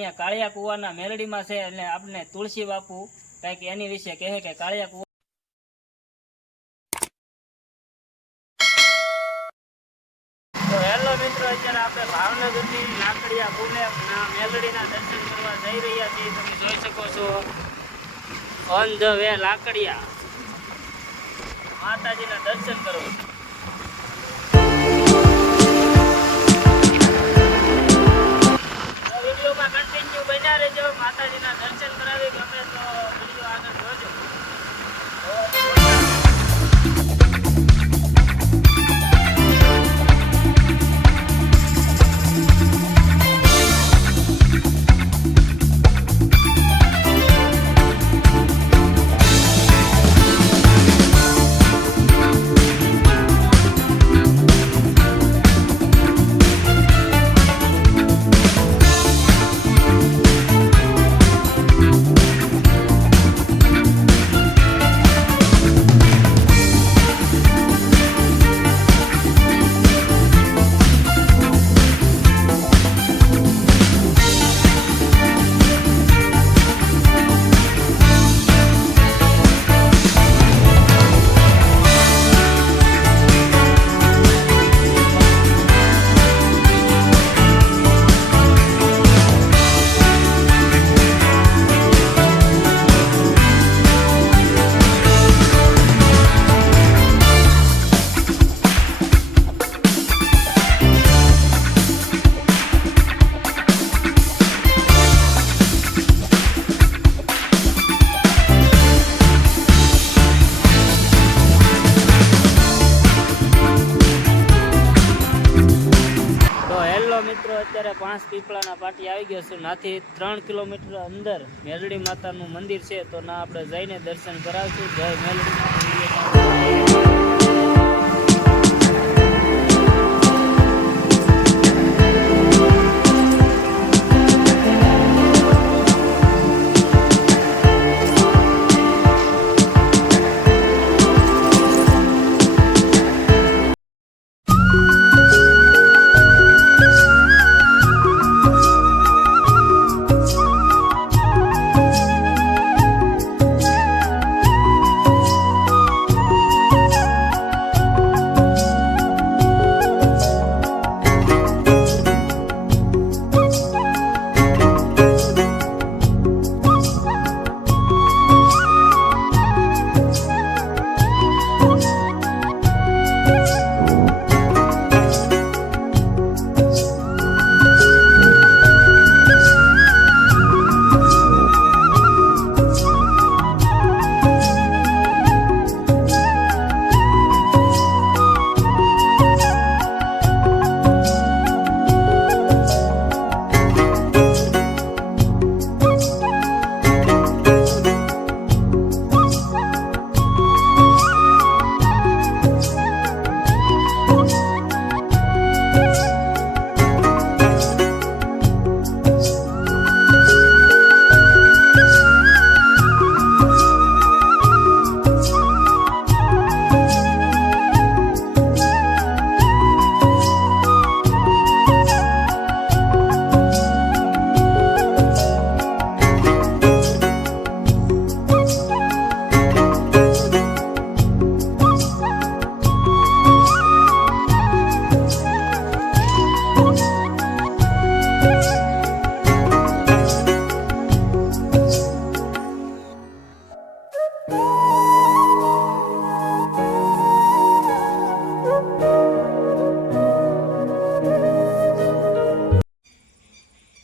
અહીંયા કાળિયા કુવાના મેલડીમાં છે એટલે આપણે તુલસી બાપુ કંઈક એની વિશે કહે કે કાળિયા કુવા. તો હેલો મિત્રો, અત્યારે આપણે ભાવનગરની લાકડિયા કુવાના મેલડીના દર્શન કરવા જઈ રહ્યા છીએ. તમે જોઈ શકો છો ઓન ધ વે લાકડિયા માતાજીના દર્શન કરવા. કન્ટિન્યુ બન્યા રહેજો, માતાજીના દર્શન કરાવી ગમે તો વિડીયો આગળ જોજો. મિત્રો, અત્યારે 5 પીપળાના પાટી આવી ગયો છું. નાથી 3 કિલોમીટર અંદર મેલડી માતાનું મંદિર છે, તો ના આપણે જઈને દર્શન કરાવશું. જય મેલડી માતા.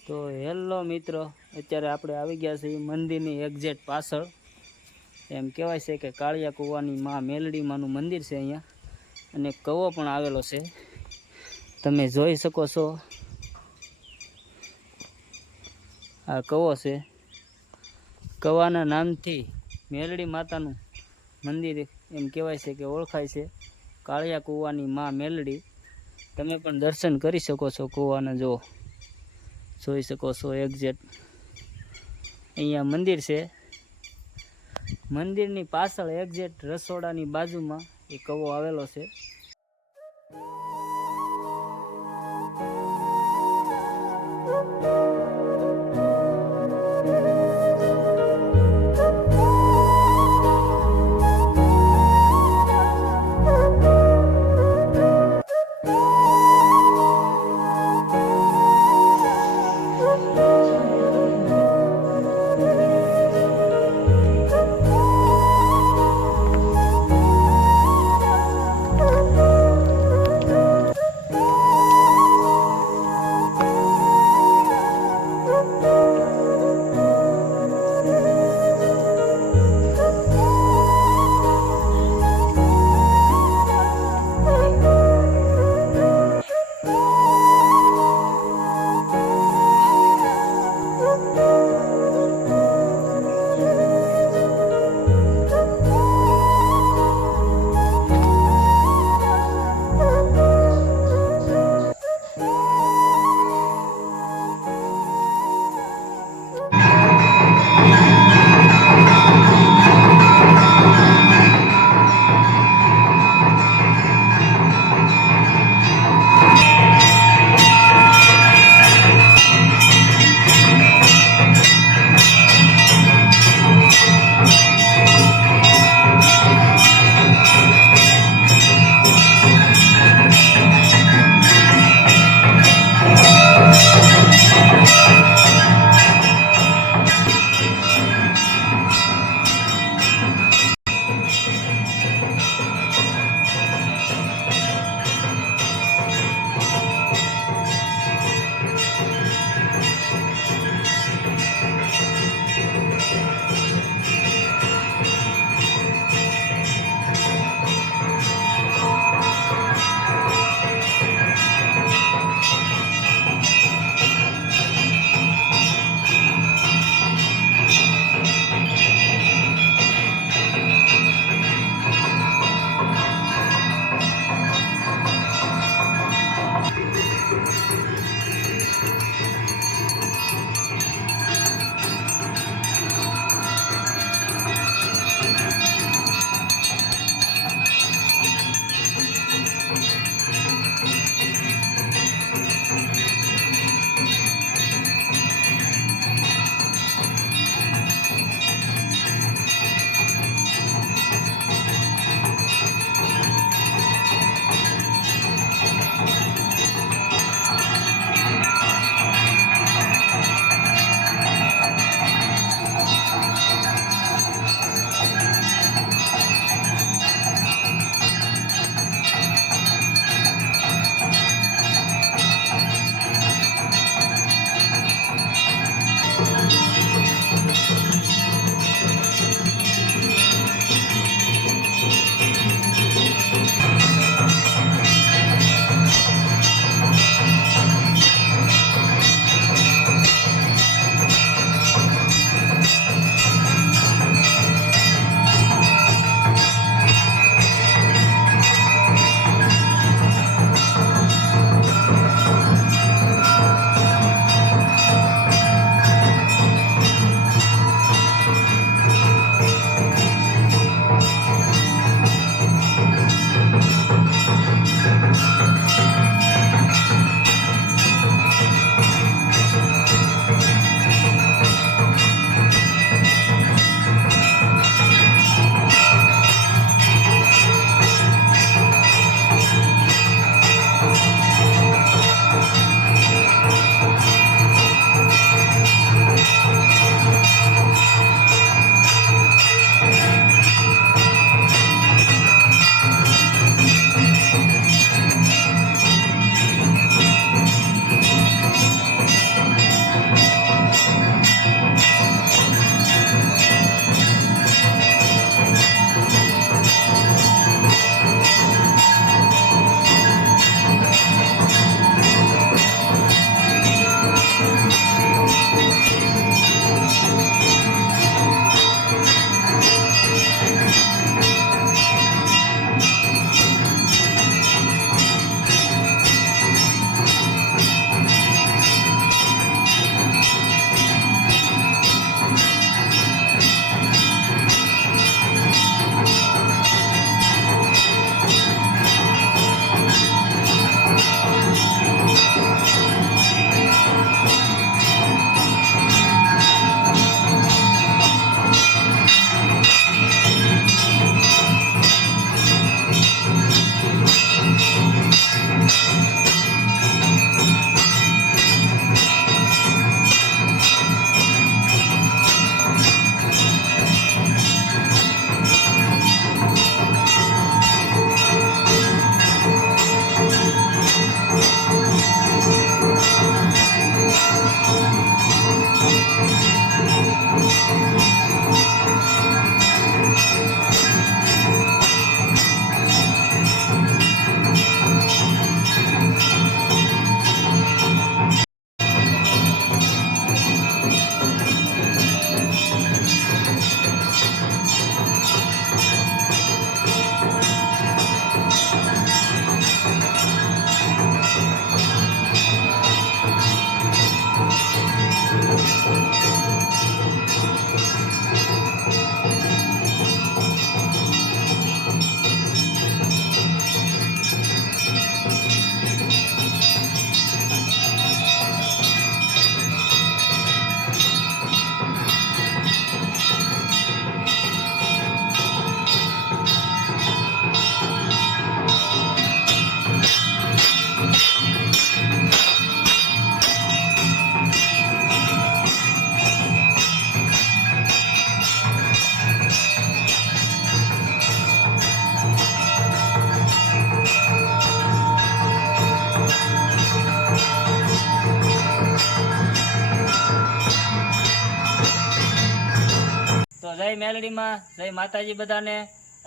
તો હેલો મિત્રો, અત્યારે આપણે આવી ગયા છીએ મંદિરની એક્ઝેક્ટ પાછળ. એમ કહેવાય છે કે કાળિયા કુવાની માં મેલડી માનું મંદિર છે અહીંયા, અને કવો પણ આવેલો છે. તમે જોઈ શકો છો આ કવો છે. કવાના નામથી મેલડી માતાનું મંદિર એમ કહેવાય છે કે ઓળખાય છે, કાળિયા કુવાની માં મેલડી. તમે પણ દર્શન કરી શકો છો કુવાના. જોઈ શકો છો એક્ઝેક્ટ અહીંયા મંદિર છે. મંદિરની પાછળ એક્ઝેક્ટ રસોડાની બાજુમાં એ કવો આવેલો છે. તો જય મેલડીમાં, જય માતાજી બધાને.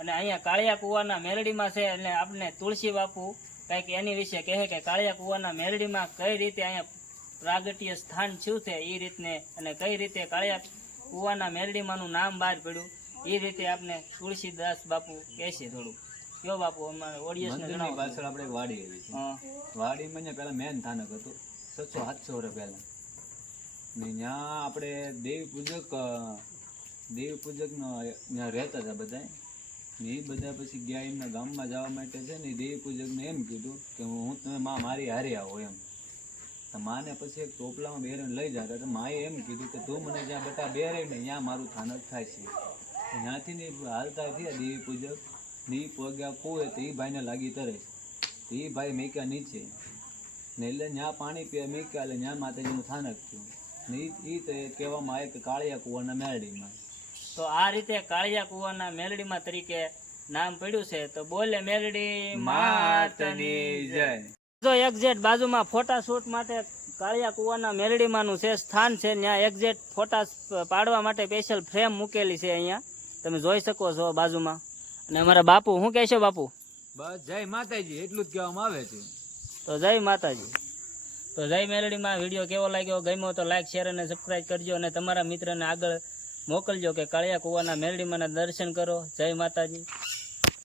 અને અહીંયા કાળિયા કુવાના મેલડીમાં છે એટલે આપણે તુલસી બાપુ કંઈક એની વિશે કહે કે કાળિયા કુવાના મેલડીમાં કઈ રીતે અહીંયા પ્રાગટ્ય સ્થાન શું છે એ રીતને, અને કઈ રીતે કાળિયા કુવાના મેલડીમાંનું નામ બહાર પડ્યું એ રીતે આપણે તુલસીદાસ બાપુ કહેશે થોડું. કયો બાપુ અમારે ઓડિયન્સને જણાવો. પાછળ આપણે વાડી આવી છે. હા, વાડીમાં ને પેલા મેન સ્થાનક હતું 700-800 વર્ષ પહેલા ને ત્યાં આપણે દેવી પૂજક નો ત્યાં રહેતા હતા બધા ને એ બધા પછી ગયા એમના ગામમાં જવા માટે છે ને દેવી પૂજક ને એમ કીધું કે હું તમે માં મારી હારે આવો એમ. તો માને પછી એક ટોપલામાં બેરીને લઈ જતા તો માએ એમ કીધું કે તું મને જ્યાં બેટા બેરે ને ત્યાં મારું સ્થાનક થાય છે. ત્યાંથી ને હાલતા થયા દેવી પૂજક ને એ પગ્યા કુએ તો એ ભાઈને લાગી તરસ તો એ ભાઈ મેક્યા નીચે ને એટલે ત્યાં પાણી પીવા મેક્યા એટલે ત્યાં માતાજીનું સ્થાનક થયું ને એ કહેવામાં આવે કે કાળિયા કુવાના મેરડીમાં. તો આ રીતે કાળિયા કુવાના મેલડીમાં તરીકે નામ પડ્યું છે. તો બોલે મેલડી માતની જય. તો એક્ઝેક્ટ બાજુમાં ફોટા શૂટ માટે કાળિયા કુવાના મેલડીમાંનું છે સ્થાન છે, ત્યાં એક્ઝેક્ટ ફોટા પાડવા માટે સ્પેશિયલ ફ્રેમ મૂકેલી છે. અહીંયા તમે જોઈ શકો છો બાજુમાં. અને અમારા બાપુ શું કહેશો બાપુ? બસ જય માતાજી એટલું જ કહેવામાં આવે છે. તો જય માતાજી. તો જય મેલડીમાં વિડીયો કેવો લાગ્યો, ગમ્યો તો લાઈક શેર અને સબસ્ક્રાઈબ કરજો અને તમારા મિત્રને આગળ મોકલજો કે કાળિયા કુવાના મેલડીમાંના દર્શન કરો. જય માતાજી.